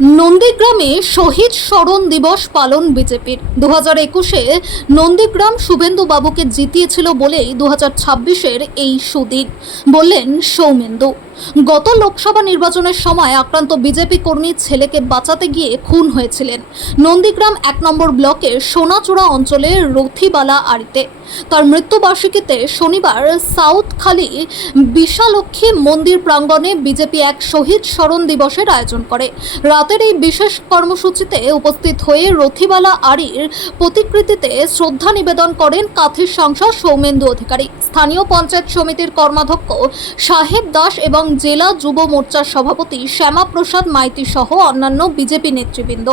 নন্দীগ্রামে শহীদ স্মরণ দিবস পালন বিজেপির 2021-এ নন্দীগ্রাম শুভেন্দু বাবুকে জিতিয়েছিল বলেই 2026-এর এই সুদিন, বললেন সৌমেন্দু। গত লোকসভা নির্বাচনের সময় আক্রান্ত বিজেপি কর্মী ছেলেকে বাঁচাতে গিয়ে খুন হয়েছিলেন নন্দীগ্রাম 1 নম্বর ব্লকের সোনাচূড়া অঞ্চলের রথিবালা আড়িতে। তার মৃত্যুবার্ষিকীতে শনিবার সাউথখালী বিশালক্ষী মন্দির প্রাঙ্গণে বিজেপি এক শহীদ স্মরণ দিবসের আয়োজন করে। রাতের এই বিশেষ কর্মসূচিতে উপস্থিত হয়ে রথিবালা আড়ির প্রতিকৃতিতে শ্রদ্ধা নিবেদন করেন কাথির সাংসদ সৌমেন্দু অধিকারী, স্থানীয় পঞ্চায়েত সমিতির কর্মাধ্যক্ষ সাহেব দাস এবং জেলা যুব মোর্চার সভাপতি শ্যামাপ্রসাদ মাইতি সহ অন্যান্য বিজেপি নেতৃবৃন্দ।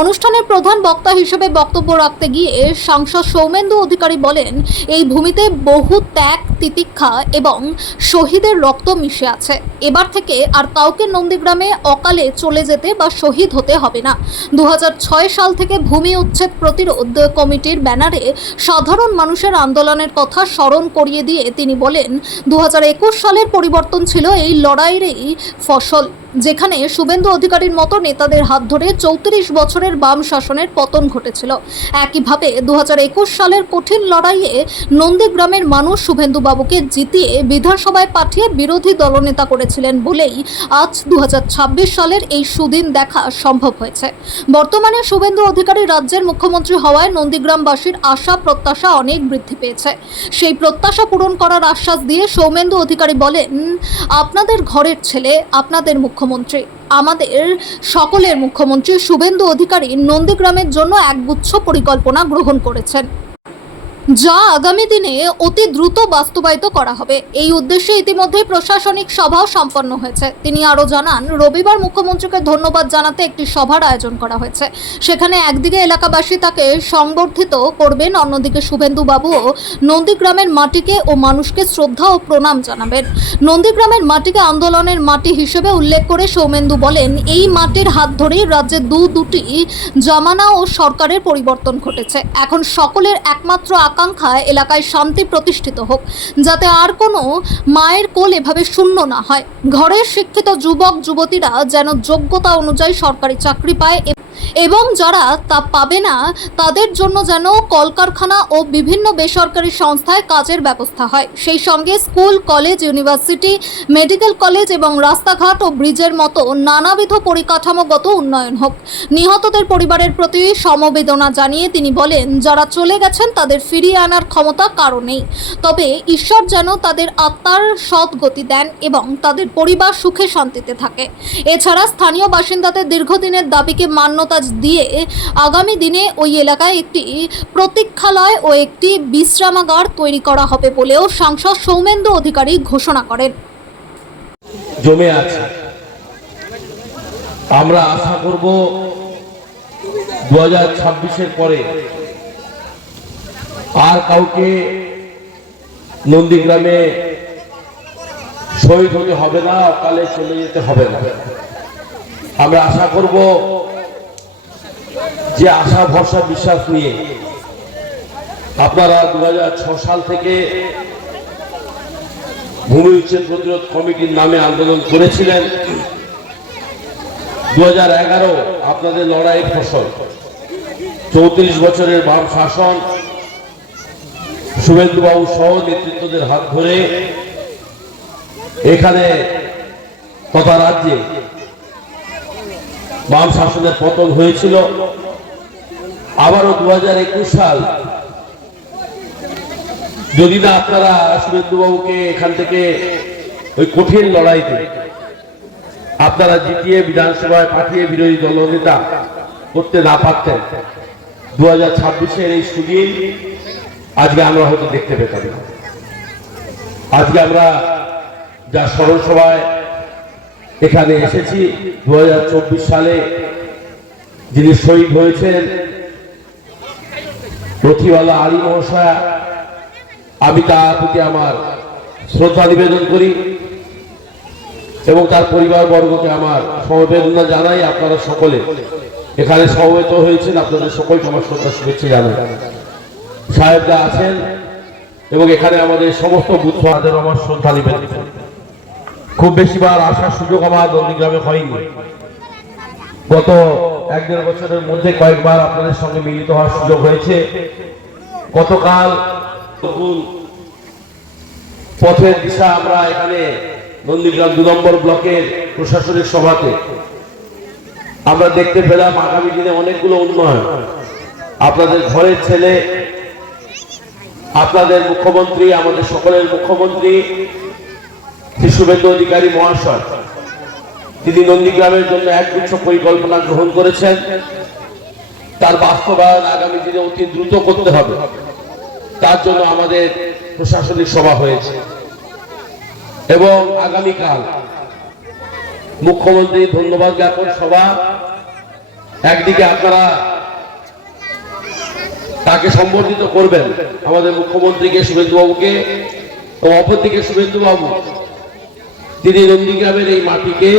অনুষ্ঠানের প্রধান বক্তা হিসেবে বক্তব্য রাখতে গিয়ে সাংসদ সৌমেন্দু অধিকারী বলেন, এই ভূমিতে বহু ত্যাগ, তিতিক্ষা এবং শহীদের রক্ত মিশে আছে। এবার থেকে আর কাউকে নন্দীগ্রামে অকালে চলে যেতে বা শহীদ হতে হবে না। 2006 সাল থেকে ভূমি উচ্ছেদ প্রতিরোধ কমিটির ব্যানারে সাধারণ মানুষের আন্দোলনের কথা স্মরণ করিয়ে দিয়ে তিনি বলেন, 2021 সালের পরিবর্তন ছিল এই লড়াইয়েরই ফসল, যেখানে শুভেন্দু অধিকারীর মতো নেতাদের হাত ধরে 34 বছরের বাম শাসনের পতন ঘটেছিল। একইভাবে 2021 সালের কঠিন লড়াইয়ে নন্দীগ্রামের মানুষ শুভেন্দু বাবুকে জিতিয়ে বিধানসভায় পাঠিয়ে বিরোধী দলনেতা করেছিলেন বলেই আজ 2026 সালের এই সুদিন দেখা সম্ভব হয়েছে। বর্তমানে শুভেন্দু অধিকারী রাজ্যের মুখ্যমন্ত্রী হওয়ায় নন্দীগ্রামবাসীর আশা প্রত্যাশা অনেক বৃদ্ধি পেয়েছে। সেই প্রত্যাশা পূরণ করার আশ্বাস দিয়ে সৌমেন্দু অধিকারী বলেন, আপনাদের ঘরের ছেলে, আপনাদের মুখ্যমন্ত্রী, আমাদের সকলের মুখ্যমন্ত্রী শুভেন্দু অধিকারী নন্দীগ্রামের জন্য একগুচ্ছ পরিকল্পনা গ্রহণ করেছেন, যা আগামী দিনে অতি দ্রুত বাস্তবায়িত করা হবে। এই উদ্দেশ্যে ইতিমধ্যে প্রশাসনিক সভাও সম্পন্ন হয়েছে। তিনি আরও জানান, রবিবার মুখ্যমন্ত্রীকে ধন্যবাদ জানাতে একটি সভার আয়োজন করা হয়েছে। সেখানে একদিকে এলাকাবাসী তাকে সংবর্ধিত করবেন, অন্যদিকে শুভেন্দু বাবুও নন্দীগ্রামের মাটিকে ও মানুষকে শ্রদ্ধা ও প্রণাম জানাবেন। নন্দীগ্রামের মাটিকে আন্দোলনের মাটি হিসেবে উল্লেখ করে সৌমেন্দু বলেন, এই মাটির হাত ধরেই রাজ্যে দুটি জামানা ও সরকারের পরিবর্তন ঘটেছে। এখন সকলের একমাত্র আকাঙ্ক্ষায় এলাকায় শান্তি প্রতিষ্ঠিত হোক, যাতে আর কোনো মায়ের কোল এভাবে শূন্য না হয়। ঘরের শিক্ষিত যুবক যুবতীরা যেন যোগ্যতা অনুযায়ী সরকারি চাকরি পায় এবং যারা তা পাবে না তাদের জন্য যেন কলকারখানা ও বিভিন্ন বেসরকারি সংস্থায় কাজের ব্যবস্থা হয়। সেই সঙ্গে school, college, university, medical college এবং রাস্তাঘাট ও ব্রিজের মতো নানাবিধ পরিকাঠামোগত উন্নয়ন হোক। নিহতদের পরিবারের প্রতি সমবেদনা জানিয়ে তিনি বলেন, যারা চলে গেছেন তাদের ফিরিয়ে আনার ক্ষমতা কারো নেই, তবে ঈশ্বর যেন তাদের আত্মার সৎ গতি দেন এবং তাদের পরিবার সুখে শান্তিতে থাকে। এছাড়া স্থানীয় বাসিন্দাদের দীর্ঘদিনের দাবিকে মান্যতা দিয়ে আগামী দিনে ওই এলাকায় একটি প্রতীক্ষালয় ও একটি বিশ্রামাগার তৈরি করা হবে বলেও সাংসদ সৌমেন্দু অধিকারী ঘোষণা করেন। জমে আছে, আমরা আশা করব 2026-এর পরে আর কাউকে নন্দীগ্রামে শহীদ হতে হবে না, অকালে চলে যেতে হবে না। আমরা আশা করব যে আশা ভরসা বিশ্বাস নিয়ে আপনারা 2006 সাল থেকে ভূমি উচ্ছেদ প্রতিরোধ কমিটির নামে আন্দোলন করেছিলেন। 2011 আপনাদের লড়াইয়ের ফসল, 34 বছরের বাম শাসন, শুভেন্দু বাবু সহ নেতৃত্বদের হাত ধরে এখানে তথা রাজ্যে বাম শাসনের পতন হয়েছিল। আবারও 2021 সাল যদি না আপনারা শুভেন্দু বাবুকে এখান থেকে ওই কঠিন লড়াইতে আপনারা জিতিয়ে বিধানসভায় পাঠিয়ে বিরোধী দলনেতা করতে না পারতেন, 2026-এর এই সুদিন আজকে আমরা হয়তো দেখতে পেতাম না। আজকে আমরা যা স্মরণ সভায় এখানে এসেছি, 2024 সালে যিনি শহীদ হয়েছেন রথিবালা আলী মহাশয়া, আমি তার প্রতি আমার শ্রদ্ধা নিবেদন করি এবং তার পরিবার বর্গকে আমার সমবেদনা জানাই। আপনারা সকলে এখানে সমবেত হয়েছেন, আপনাদের সকলকে আমার শ্রদ্ধা শুভেচ্ছা জানাই। সাহেবরা আছেন এবং এখানে আমাদের সমস্ত বুথ সভাদের আমার শ্রদ্ধা নিবেদন। খুব বেশিবার আসার সুযোগ আমার নন্দীগ্রামে হয়নি, গত 1-1.5 বছরের মধ্যে কয়েকবার আপনাদের সঙ্গে মিলিত হওয়ার সুযোগ হয়েছে। গতকাল পথের দিশা আমরা এখানে নন্দীগ্রাম 2 নম্বর ব্লকের প্রশাসনিক সভাতে আমরা দেখতে পেলাম আগামী দিনে অনেকগুলো উন্নয়ন। আপনাদের ঘরের ছেলে, আপনাদের মুখ্যমন্ত্রী, আমাদের সকলের মুখ্যমন্ত্রী শ্রী শুভেন্দু অধিকারী মহাশয়, তিনি নন্দীগ্রামের জন্য একগুচ্ছ পরিকল্পনা গ্রহণ করেছেন। তার বাস্তবায়ন আগামী দিনে অতি দ্রুত করতে হবে, তার জন্য আমাদের প্রশাসনিক সভা হয়েছে। এবং আগামীকাল মুখ্যমন্ত্রী ধন্যবাদ জ্ঞাপন সভা। একদিকে আপনারা তাকে সম্বর্ধিত করবেন, আমাদের মুখ্যমন্ত্রীকে, শুভেন্দু বাবুকে, ও অপরদিকে শুভেন্দু বাবু তিনি নন্দীগ্রামের এই মাটিকে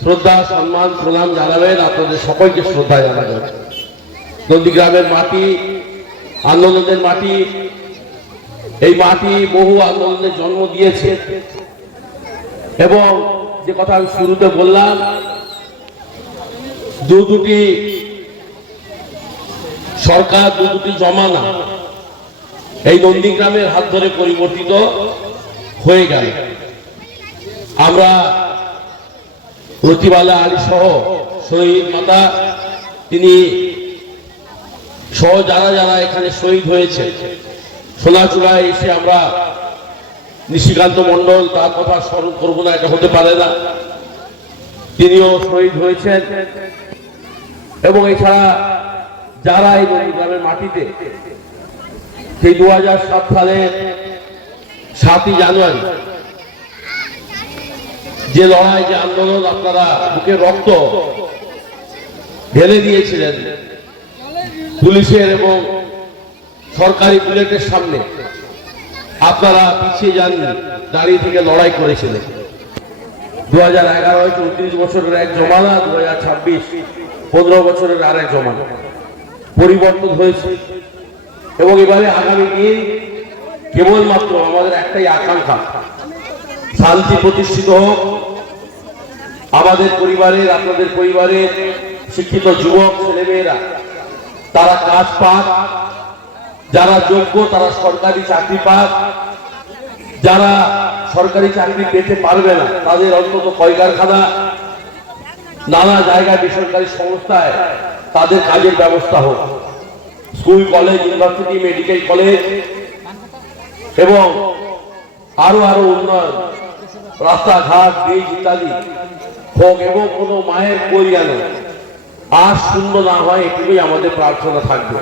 শ্রদ্ধা, সম্মান, প্রণাম জানাবেন। আপনাদের সকলকে শ্রদ্ধা জানাবেন। নন্দীগ্রামের মাটি আন্দোলনের মাটি, এই মাটি বহু আন্দোলনের জন্ম দিয়েছে। এবং যে কথা আমি শুরুতে বললাম, দুটি সরকার, দুটি জমানা এই নন্দীগ্রামের হাত ধরে পরিবর্তিত হয়ে গেল। আমরা লতিবালা আলী সহ শহীদ মাতা তিনি সহ যারা যারা এখানে শহীদ হয়েছে, সোনাচূড়ায় এসে আমরা নিশিকান্ত মণ্ডল, তার কথা স্মরণ করবো না, এটা হতে পারে না। তিনিও শহীদ হয়েছেন। এবং এছাড়া যারা এই নন্দীগ্রামের মাটিতে সেই 2007 সালের 7ই জানুয়ারি যে লড়াই, যে আন্দোলন, আপনারা বুকের রক্ত ঢেলে দিয়েছিলেন পুলিশের এবং সরকারি বুলেটের সামনে, আপনারা পিছিয়ে যাননি, দাঁড়িয়ে থেকে লড়াই করেছিলেন। 2011 34 বছরের এক জমানা, 2026 15 বছরের আরেক জমানা। পরিবর্তন হয়েছে। এবং এবারে আগামী দিন কেবলমাত্র আমাদের একটাই আকাঙ্ক্ষা, শান্তি প্রতিষ্ঠিত হোক। আমাদের পরিবারের, আপনাদের পরিবারের শিক্ষিত যুবক ছেলেমেয়েরা তারা কাজ পাক, যারা যোগ্য তারা সরকারি চাকরি পাক, যারা সরকারি চাকরি পেতে পারবে না তাদের অন্তত কলকারখানা, নানা জায়গায় বেসরকারি সংস্থায় তাদের কাজের ব্যবস্থা হোক। School, college, university, medical college এবং আরো আরো উন্নয়ন, রাস্তাঘাট, ব্রিজ ইত্যাদি হোক। এবং কোনো মায়ের পরিয়ানো আর শূন্য না হয়, এটুকুই আমাদের প্রার্থনা থাকবে।